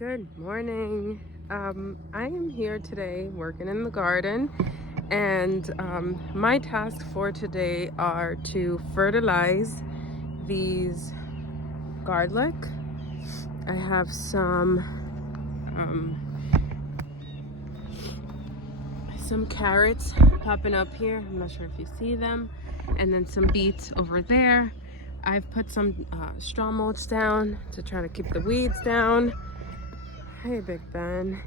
Good morning. I am here today working in the garden, and my tasks for today are to fertilize these garlic. I have some carrots popping up here. I'm not sure if you see them, and then some beets over there. I've put some straw mulch down to try to keep the weeds down. Hey, Big Ben.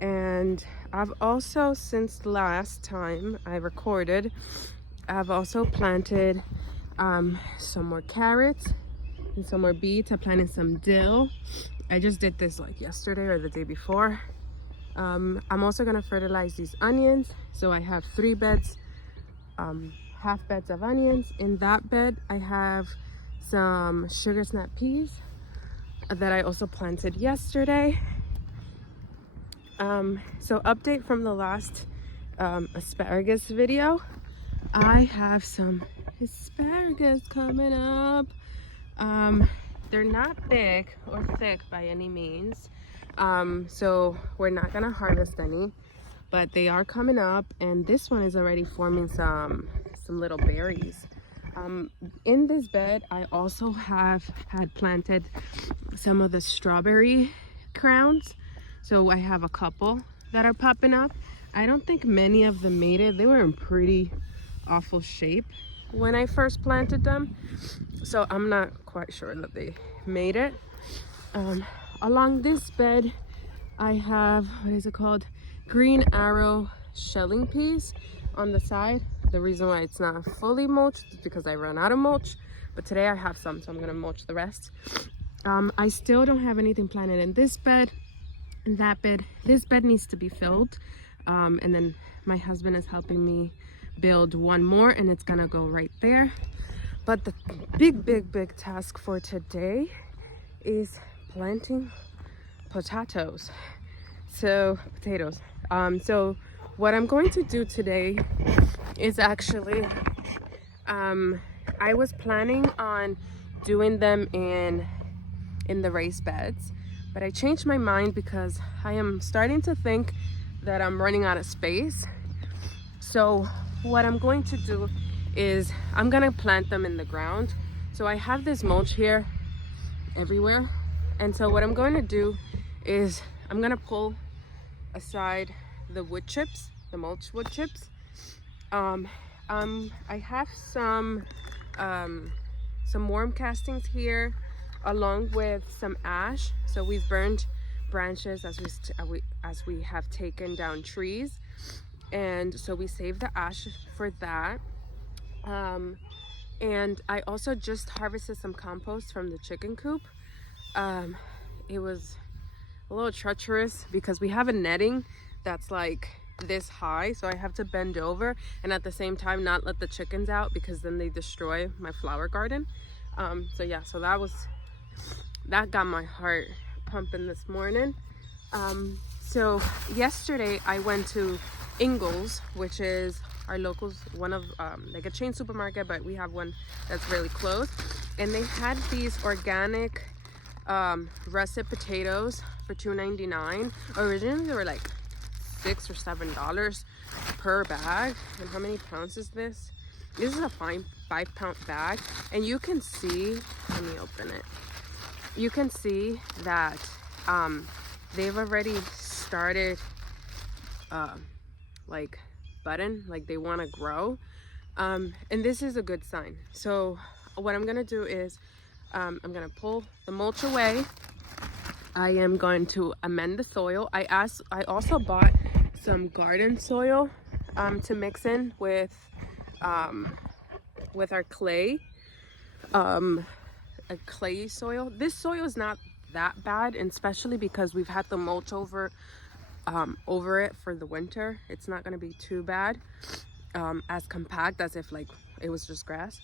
And I've also, since the last time I recorded, I've also planted some more carrots and some more beets. I planted some dill. I just did this like yesterday or the day before. I'm also gonna fertilize these onions. So I have 3 beds, half beds of onions. In that bed, I have some sugar snap peas that I also planted yesterday. So update from the last asparagus video. I have some asparagus coming up. They're not big or thick by any means, so we're not gonna harvest any, but they are coming up, and this one is already forming some little berries. In this bed, I also had planted some of the strawberry crowns. So I have a couple that are popping up. I don't think many of them made it. They were in pretty awful shape when I first planted them. So I'm not quite sure that they made it. Along this bed, I have, what is it called? Green arrow shelling peas on the side. The reason why it's not fully mulched is because I ran out of mulch. But today I have some, so I'm gonna mulch the rest. I still don't have anything planted in this bed. That bed, this bed needs to be filled, and then my husband is helping me build one more, and it's gonna go right there. But the big task for today is planting potatoes. So what I'm going to do today is actually I was planning on doing them in the raised beds, but I changed my mind because I am starting to think that I'm running out of space. So what I'm going to do is I'm gonna plant them in the ground. So I have this mulch here everywhere. And so what I'm going to do is I'm gonna pull aside the wood chips, the mulch wood chips. I have some worm castings here, along with some ash. So we've burned branches as we have taken down trees, and so we save the ash for that. And I also just harvested some compost from the chicken coop. It was a little treacherous because we have a netting that's like this high, so I have to bend over and at the same time not let the chickens out because then they destroy my flower garden. So yeah, so that got my heart pumping this morning. So yesterday I went to Ingles, which is our local, one of like a chain supermarket, but we have one that's really close, and they had these organic russet potatoes for $2.99. Originally they were like $6 or $7 per bag. And how many pounds is this? This is a 5-pound bag, and you can see, let me open it. You can see that they've already started like budding, like they want to grow, and this is a good sign. So what I'm gonna do is I'm gonna pull the mulch away. I am going to amend the soil. I also bought some garden soil to mix in with our clay, a clay soil. This soil is not that bad, and especially because we've had the mulch over it for the winter. It's not going to be too bad, as compact as if like it was just grass.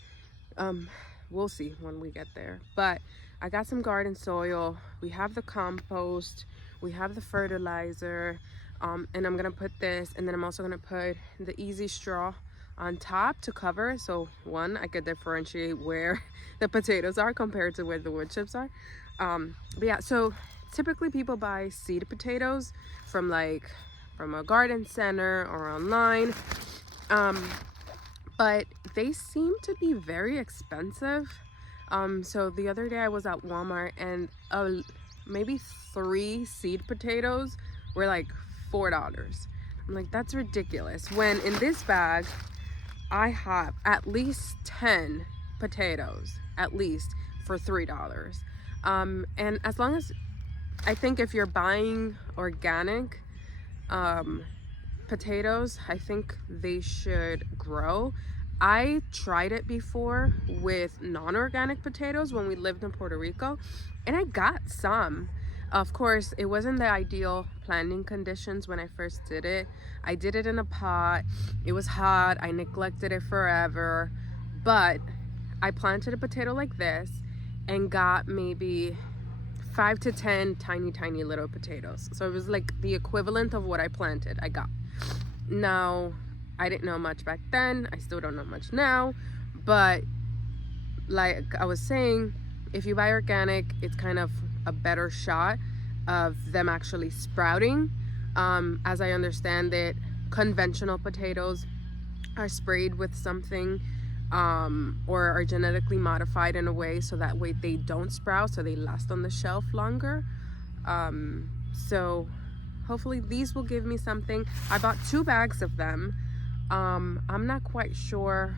We'll see when we get there. But I got some garden soil, we have the compost, we have the fertilizer, and I'm gonna put this, and then I'm also gonna put the easy straw on top to cover, so one, I could differentiate where the potatoes are compared to where the wood chips are. But yeah, so typically people buy seed potatoes from from a garden center or online, but they seem to be very expensive. So the other day I was at Walmart and maybe 3 seed potatoes were like $4. I'm like, that's ridiculous, when in this bag I have at least 10 potatoes, at least, for $3. And as long as, I think if you're buying organic potatoes, I think they should grow. I tried it before with non-organic potatoes when we lived in Puerto Rico, and I got some. Of course, it wasn't the ideal planting conditions when I first did it. I did it in a pot. It was hot. I neglected it forever. But I planted a potato like this and got maybe 5 to 10 tiny little potatoes. So it was like the equivalent of what I planted, I got. Now, I didn't know much back then. I still don't know much now. But like I was saying, if you buy organic, it's kind of a better shot of them actually sprouting. As I understand it, conventional potatoes are sprayed with something or are genetically modified in a way so that way they don't sprout, so they last on the shelf longer. So hopefully these will give me something. I bought 2 bags of them. I'm not quite sure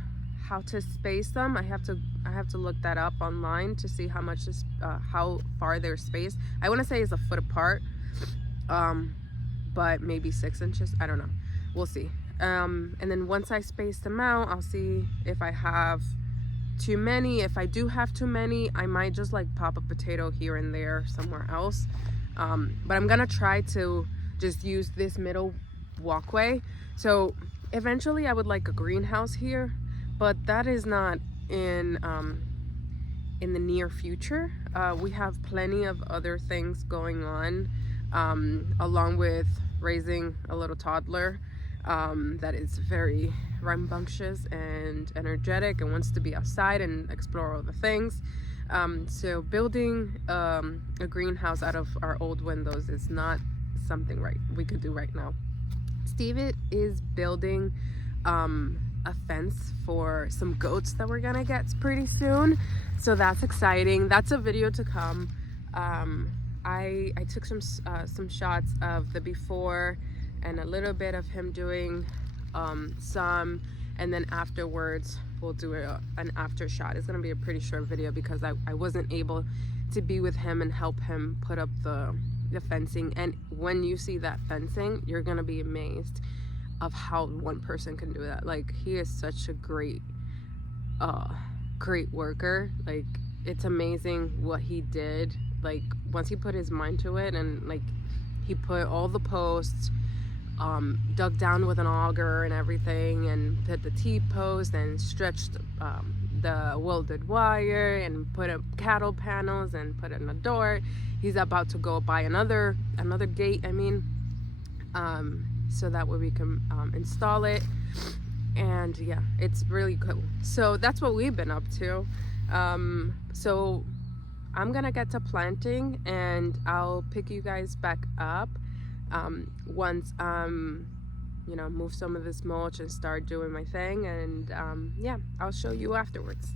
how to space them. I have to look that up online to see how much is how far they're spaced. I want to say it's a foot apart, but maybe 6 inches. I don't know. We'll see. And then once I space them out, I'll see if I have too many. If I do have too many, I might just like pop a potato here and there somewhere else. But I'm gonna try to just use this middle walkway. So eventually I would like a greenhouse here, but that is not in the near future. We have plenty of other things going on, along with raising a little toddler that is very rambunctious and energetic and wants to be outside and explore all the things. So building a greenhouse out of our old windows is not something we could do right now. Steve is building a fence for some goats that we're gonna get pretty soon, so that's exciting. That's a video to come. I took some shots of the before and a little bit of him doing some, and then afterwards we'll do an after shot. It's gonna be a pretty short video because I wasn't able to be with him and help him put up the fencing. And when you see that fencing, you're gonna be amazed of how one person can do that. Like, he is such a great worker. Like, it's amazing what he did. Like, once he put his mind to it, and like he put all the posts, dug down with an auger and everything, and put the T-post and stretched the welded wire and put up cattle panels and put in a door. He's about to go buy another gate, so that way we can install it. And yeah, it's really cool. So that's what we've been up to. So I'm gonna get to planting, and I'll pick you guys back up once move some of this mulch and start doing my thing. And yeah, I'll show you afterwards.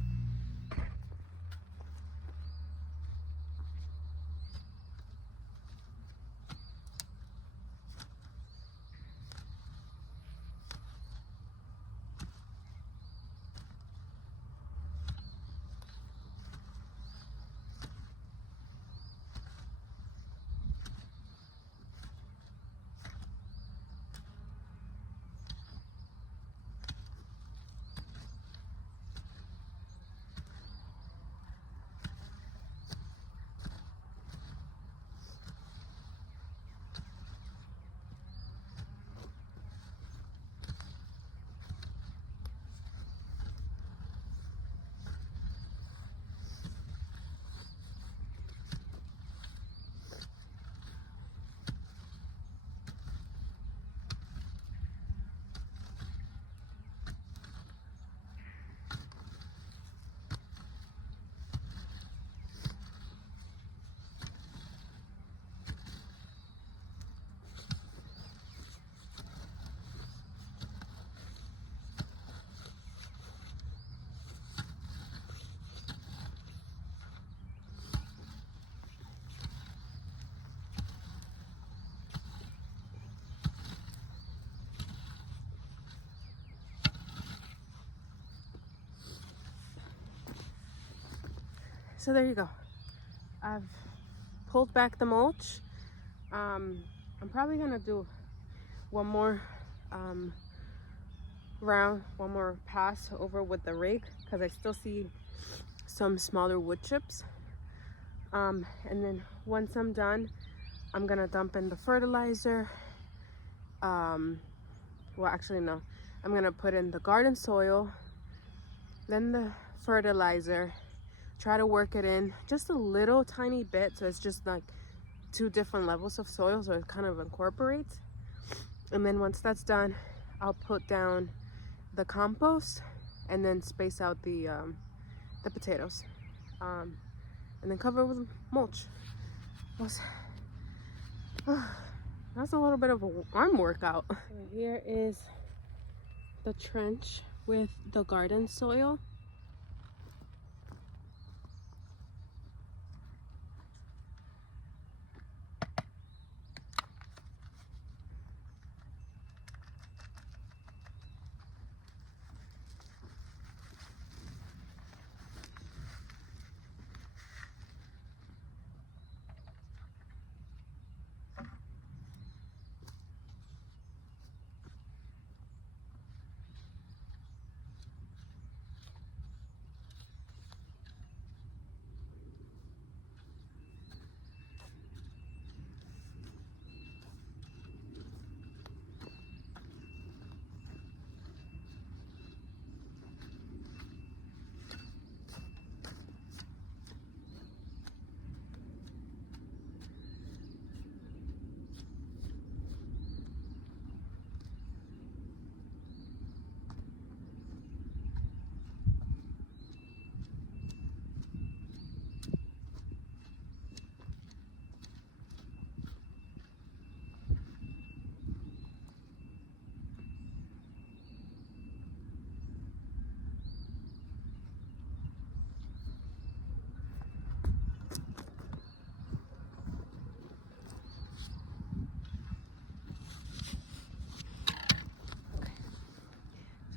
so there you go. I've pulled back the mulch. I'm probably gonna do one more round, one more pass over with the rake, because I still see some smaller wood chips. And then once I'm done, I'm gonna dump in the fertilizer. Well, actually no, I'm gonna put in the garden soil, then the fertilizer, try to work it in just a little tiny bit, so it's just like 2 different levels of soil, so it kind of incorporates. And then once that's done, I'll put down the compost and then space out the potatoes, and then cover it with mulch. That's a little bit of an arm workout. Here is the trench with the garden soil.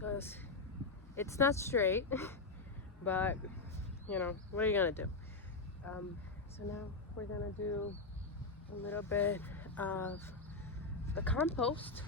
So it's not straight, but you know, what are you gonna do? So now we're gonna do a little bit of the compost.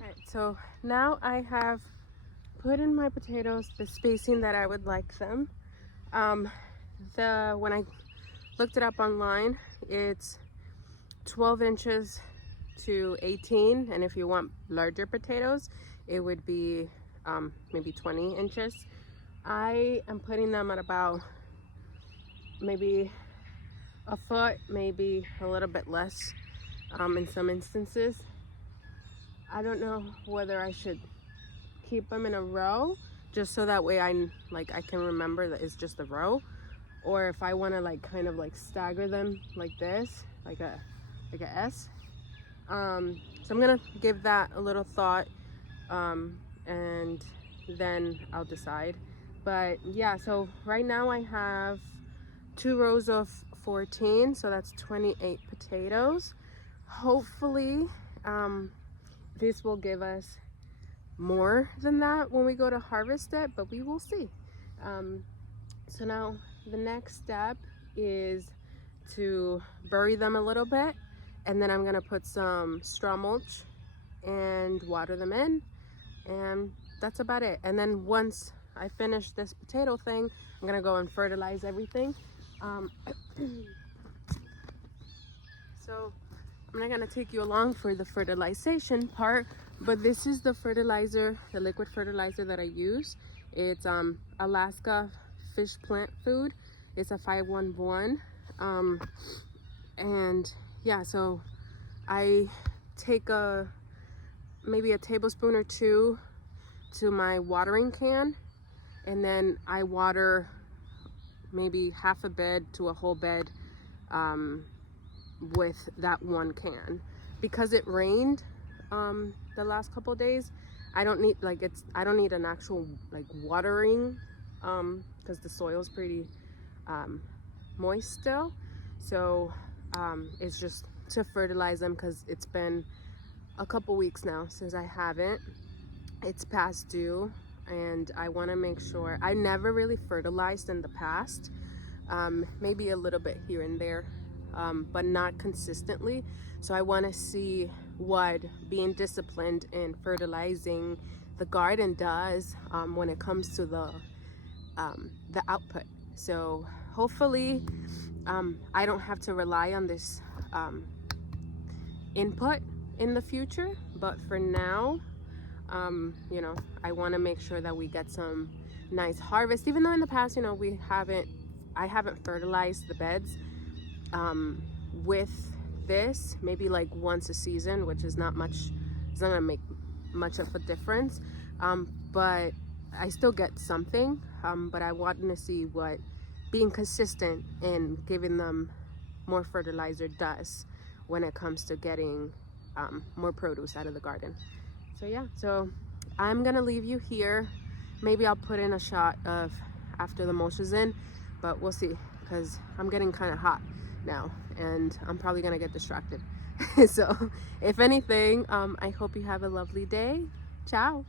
Alright, so now I have put in my potatoes the spacing that I would like them. When I looked it up online, it's 12 inches to 18, and if you want larger potatoes, it would be maybe 20 inches. I am putting them at about maybe a foot, maybe a little bit less in some instances. I don't know whether I should keep them in a row just so that way I can remember that it's just a row, or if I want to like kind of like stagger them like this, like a S. So I'm gonna give that a little thought, and then I'll decide. But yeah, so right now I have 2 rows of 14, so that's 28 potatoes. Hopefully this will give us more than that when we go to harvest it, but we will see. So now the next step is to bury them a little bit, and then I'm gonna put some straw mulch and water them in, and that's about it. And then once I finish this potato thing, I'm gonna go and fertilize everything. So I'm not gonna take you along for the fertilization part, but this is the fertilizer, the liquid fertilizer that I use. It's Alaska Fish Plant Food. It's a 511. And yeah, so I take maybe a tablespoon or 2 to my watering can, and then I water maybe half a bed to a whole bed with that 1 can. Because it rained the last couple days, I don't need I don't need an actual watering because the soil is pretty moist still. So it's just to fertilize them, because it's been a couple weeks now since I haven't. It's past due, and I want to make sure. I never really fertilized in the past, maybe a little bit here and there, but not consistently. So I want to see what being disciplined in fertilizing the garden does when it comes to the output. So hopefully I don't have to rely on this input in the future, but for now, you know, I want to make sure that we get some nice harvest, even though in the past, you know, I haven't fertilized the beds with this, maybe like once a season, which is not much. It's not gonna make much of a difference, but I still get something. But I want to see what being consistent in giving them more fertilizer does when it comes to getting more produce out of the garden. So yeah, so I'm gonna leave you here. Maybe I'll put in a shot of after the mulch is in, but we'll see, because I'm getting kind of hot now and I'm probably gonna get distracted. So if anything, I hope you have a lovely day. Ciao.